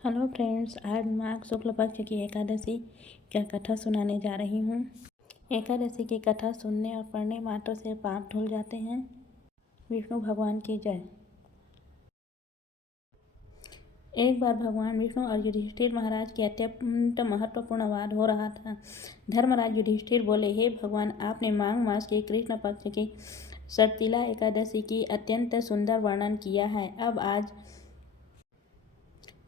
Hello friends, आज माघ शुक्ल पक्ष की एकादशी का कथा सुनाने जा रही हूँ। एकादशी की कथा सुनने और पढ़ने मात्र से पाप धुल जाते हैं। विष्णु भगवान की जय। एक बार भगवान विष्णु और युधिष्ठिर महाराज की अत्यंत महत्वपूर्ण वाद हो रहा था। धर्मराज युधिष्ठिर बोले, हे भगवान, आपने माघ मास के कृष्ण पक्ष की शर्तिला एकादशी की अत्यंत सुंदर वर्णन किया है। अब आज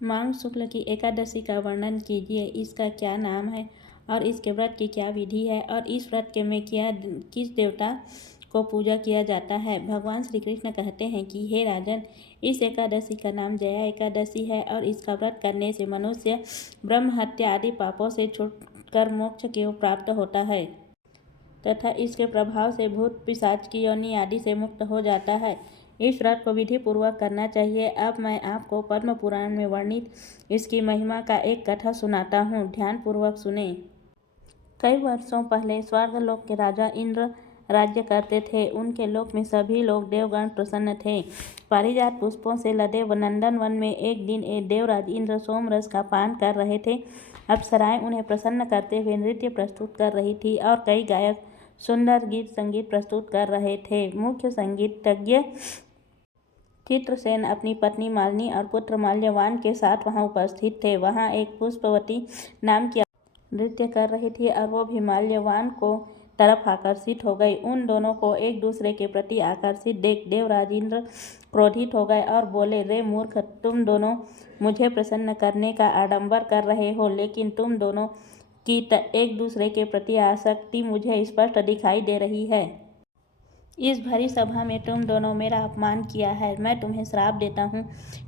माघ शुक्ल की एकादशी का वर्णन कीजिए। इसका क्या नाम है और इसके व्रत की क्या विधि है और इस व्रत के में किस देवता को पूजा किया जाता है। भगवान श्री कृष्ण कहते हैं कि हे राजन, इस एकादशी का नाम जया एकादशी है और इसका व्रत करने से मनुष्य ब्रह्म हत्या आदि पापों से छूटकर मोक्ष को प्राप्त होता है तथा इसके प्रभाव से भूत पिशाच की योनि आदि से मुक्त हो जाता है। इस व्रत को विधि पूर्वक करना चाहिए। अब मैं आपको पद्म पुराण में वर्णित इसकी महिमा का एक कथा सुनाता हूँ, ध्यान पूर्वक सुने। कई वर्षों पहले स्वर्गलोक के राजा इंद्र राज्य करते थे। उनके लोक में सभी लोग देवगण प्रसन्न थे। पारिजात पुष्पों से लदे नंदन वन में एक दिन देवराज इंद्र सोमरस का पान कर रहे थे। अप्सराएं उन्हें प्रसन्न करते हुए नृत्य प्रस्तुत कर रही थी और कई गायक सुंदर गीत संगीत प्रस्तुत कर रहे थे। मुख्य संगीतज्ञ चित्रसेन अपनी पत्नी मालिनी और पुत्र माल्यवान के साथ वहां उपस्थित थे। वहां एक पुष्पवती नाम की नृत्य कर रही थी और वो भी माल्यवान को तरफ आकर्षित हो गई। उन दोनों को एक दूसरे के प्रति आकर्षित देख देवराज इंद्र क्रोधित हो गए और बोले, रे मूर्ख, तुम दोनों मुझे प्रसन्न करने का आडंबर कर रहे हो, लेकिन तुम दोनों की एक दूसरे के प्रति आसक्ति मुझे स्पष्ट दिखाई दे रही है। इस भरी सभा में तुम दोनों मेरा अपमान किया है। मैं तुम्हें श्राप देता हूँ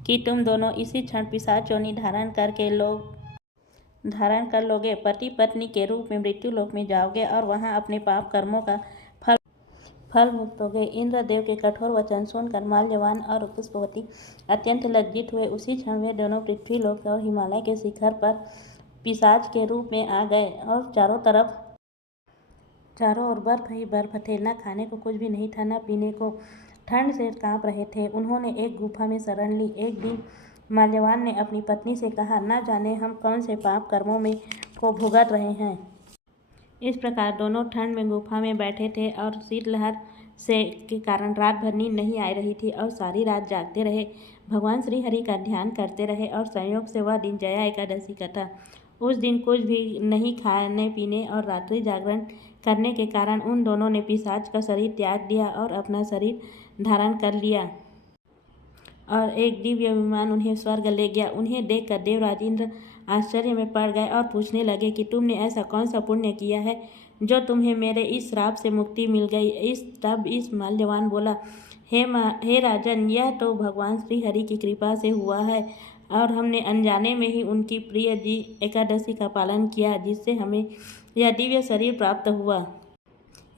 कि तुम दोनों इसी क्षण पिशाच योनि धारण कर लोगे। पति पत्नी के रूप में मृत्यु लोक में जाओगे और वहां अपने पाप कर्मों का फल भुगतोगे। इंद्रदेव के कठोर वचन सुनकर माल्यवान और पुष्पवती अत्यंत लज्जित हुए। उसी क्षण वे दोनों पृथ्वी लोक और हिमालय के शिखर पर पिशाच के रूप में आ गए और चारों ओर बर्फ ही बर्फ थे। न खाने को कुछ भी नहीं था, न पीने को। ठंड से कांप रहे थे। उन्होंने एक गुफा में शरण ली। एक दिन माल्यवान ने अपनी पत्नी से कहा, न जाने हम कौन से पाप कर्मों में को भुगत रहे हैं। इस प्रकार दोनों ठंड में गुफा में बैठे थे और शीतलहर के कारण रात भर नींद नहीं आ रही थी और सारी रात जागते रहे। भगवान श्री हरि का ध्यान करते रहे और संयोग से वह दिन जया एकादशी का था। उस दिन कुछ भी नहीं खाने पीने और रात्रि जागरण करने के कारण उन दोनों ने पिशाच का शरीर त्याग दिया और अपना शरीर धारण कर लिया और एक दिव्य विमान उन्हें स्वर्ग ले गया। उन्हें देखकर देवराज इंद्र आश्चर्य में पड़ गए और पूछने लगे कि तुमने ऐसा कौन सा पुण्य किया है जो तुम्हें मेरे इस श्राप से मुक्ति मिल गई। तब इस माल्यवान बोला, हे राजन, यह तो भगवान श्री हरि की कृपा से हुआ है और हमने अनजाने में ही उनकी प्रिय जी एकादशी का पालन किया, जिससे हमें यह दिव्य शरीर प्राप्त हुआ।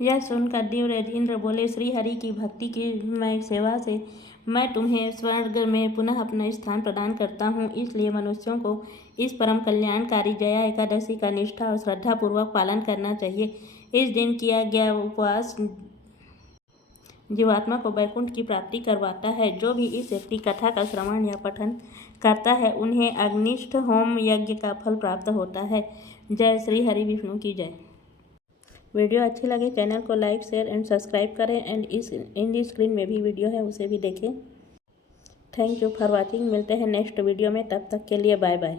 यह सुनकर देवराज इंद्र बोले, श्री हरि की भक्ति की मैं सेवा से मैं तुम्हें स्वर्ग में पुनः अपना स्थान प्रदान करता हूँ। इसलिए मनुष्यों को इस परम कल्याणकारी जया एकादशी का निष्ठा और श्रद्धा पूर्वक पालन करना चाहिए। इस दिन किया गया उपवास जीवात्मा को वैकुंठ की प्राप्ति करवाता है। जो भी इस कथा का श्रवण या पठन करता है उन्हें अग्निष्ठ होम यज्ञ का फल प्राप्त होता है। जय श्री हरि विष्णु की जय। वीडियो अच्छी लगे चैनल को लाइक शेयर एंड सब्सक्राइब करें एंड इस स्क्रीन में भी वीडियो है, उसे भी देखें। Thank you for watching. मिलते हैं नेक्स्ट वीडियो में, तब तक के लिए बाय बाय।